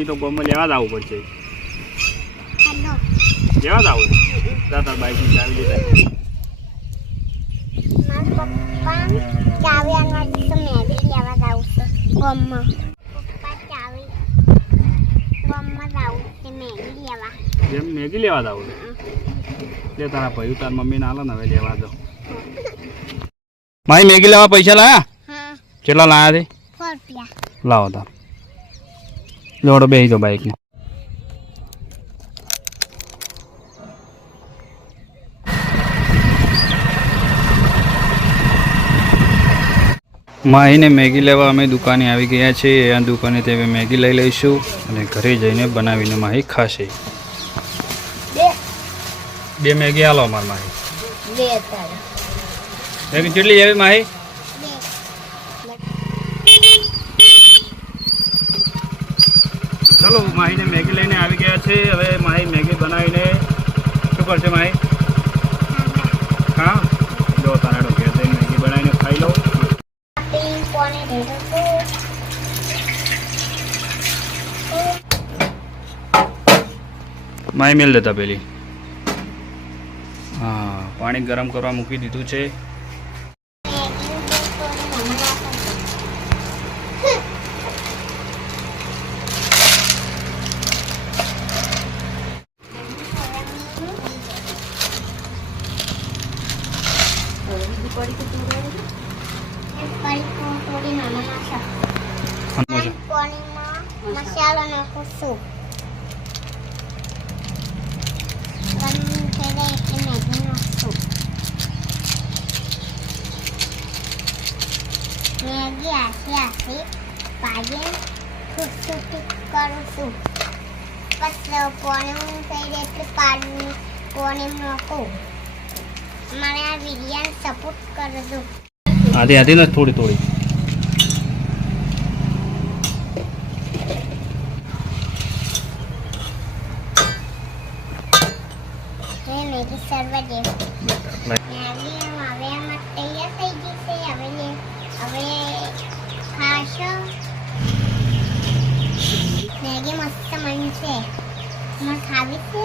Maggi તો ગોમાં લેવા જ આવવું પડશે. લેવા જ આવું તાર બાઈકની ચાવી લેતા મેગી લેવા જ આવું લે તારા ભાઈ તાર મમ્મી ના ને હવે લેવા દો. મારી મેગી લેવા પૈસા લાયા? કેટલા લાયા છે? 4 રૂપિયા. લાવો તાર જોડો બેસી દો બાઈકમાં. માહીને મેગી લેવા અમે દુકાને આવી ગયા છીએ. આ દુકાને તે મેગી લઈ લઈશું અને ઘરે જઈને બનાવીને માહી ખાશે. બે મેગી આલો અમાર માહી. મેગી કેટલી લેવી માહી? ચલો માહીને મેગી લઈને આવી ગયા છે. હવે માહી મેગી બનાવીને શું કરશે માહી? હા જો તારાડો કે મેગી બનાવીને ખાઈ લો. માહી મેલ દેતા પેલી. હા પાણી ગરમ કરવા મૂકી દીધું છે. મસાલો નાખું છું. મેગી આખી પાડીને છૂટી કરું છું. પછી પાણી થઈ જાય એટલે પાણી નાખું. મને આ વિડીયોને સપોર્ટ કરજો. આધી આધી ને થોડી થોડી મેગી સર્વ દે. મેગી હવે આમાં તૈયાર થઈ ગઈ છે. હવે ખાશો. મેગી મસ્ત બનશે. મને ખાવી છે.